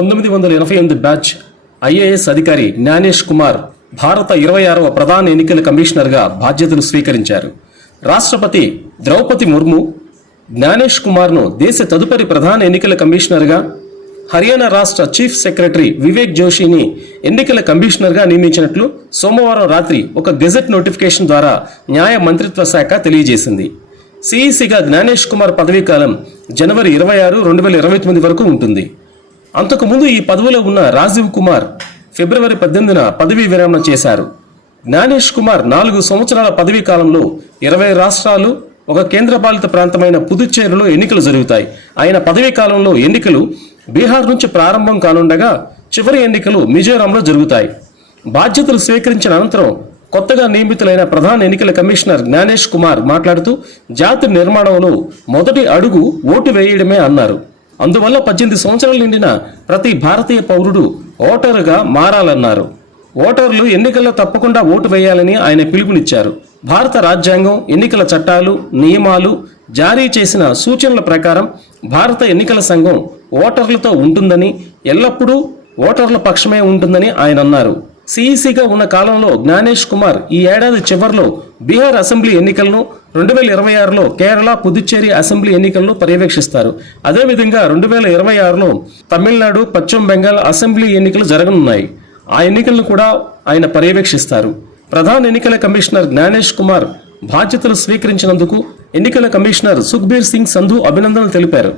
1988 batch IAS అధికారి జ్ఞానేష్ కుమార్ భారత 26వ ప్రధాన ఎన్నికల కమిషనర్గా బాధ్యతలు స్వీకరించారు. రాష్ట్రపతి ద్రౌపది ముర్ము జ్ఞానేష్ కుమార్ను దేశ తదుపరి ప్రధాన ఎన్నికల కమిషనర్గా, హర్యానా రాష్ట్ర చీఫ్ సెక్రటరీ వివేక్ జోషిని ఎన్నికల కమిషనర్గా నియమించినట్లు సోమవారం రాత్రి ఒక గెజెట్ నోటిఫికేషన్ ద్వారా న్యాయ మంత్రిత్వ శాఖ తెలియజేసింది. సిఈసిగా జ్ఞానేష్ కుమార్ పదవీకాలం జనవరి 26, 2029 వరకు ఉంటుంది. అంతకుముందు ఈ పదవిలో ఉన్న రాజీవ్ కుమార్ ఫిబ్రవరి 18న పదవీ విరమణ చేశారు. జ్ఞానేష్ కుమార్ 4 సంవత్సరాల పదవీ కాలంలో 20 రాష్ట్రాలు, ఒక కేంద్రపాలిత ప్రాంతమైన పుదుచ్చేరిలో ఎన్నికలు జరుగుతాయి. ఆయన పదవీ కాలంలో ఎన్నికలు బీహార్ నుంచి ప్రారంభం కానుండగా చివరి ఎన్నికలు మిజోరాంలో జరుగుతాయి. బాధ్యతలు స్వీకరించిన అనంతరం కొత్తగా నియమితులైన ప్రధాన ఎన్నికల కమిషనర్ జ్ఞానేష్ కుమార్ మాట్లాడుతూ జాతి నిర్మాణంలో మొదటి అడుగు ఓటు వేయడమే అన్నారు. అందువల్ల 18 సంవత్సరాలు నిండిన ప్రతి భారతీయ పౌరుడు ఓటరుగా మారాలన్నారు. ఓటర్లు ఎన్నికల్లో తప్పకుండా ఓటు వేయాలని ఆయన పిలుపునిచ్చారు. భారత రాజ్యాంగం, ఎన్నికల చట్టాలు, నియమాలు, జారీ చేసిన సూచనల ప్రకారం భారత ఎన్నికల సంఘం ఓటర్లతో ఉంటుందని, ఎల్లప్పుడూ ఓటర్ల పక్షమే ఉంటుందని ఆయన అన్నారు. సిఈసిగా ఉన్న కాలంలో జ్ఞానేష్ కుమార్ ఈ ఏడాది చివరిలో బీహార్ అసెంబ్లీ ఎన్నికలను, 2026లో కేరళ, పుదుచ్చేరి అసెంబ్లీ ఎన్నికలను పర్యవేక్షిస్తారు. అదేవిధంగా 2026లో తమిళనాడు, పశ్చిమ బెంగాల్ అసెంబ్లీ ఎన్నికలు జరగనున్నాయి. ఆ ఎన్నికలను కూడా ఆయన పర్యవేక్షిస్తారు. ప్రధాన ఎన్నికల కమిషనర్ జ్ఞానేష్ కుమార్ బాధ్యతలు స్వీకరించినందుకు ఎన్నికల కమిషనర్ సుఖ్బీర్ సింగ్ సంధు అభినందనలు తెలిపారు.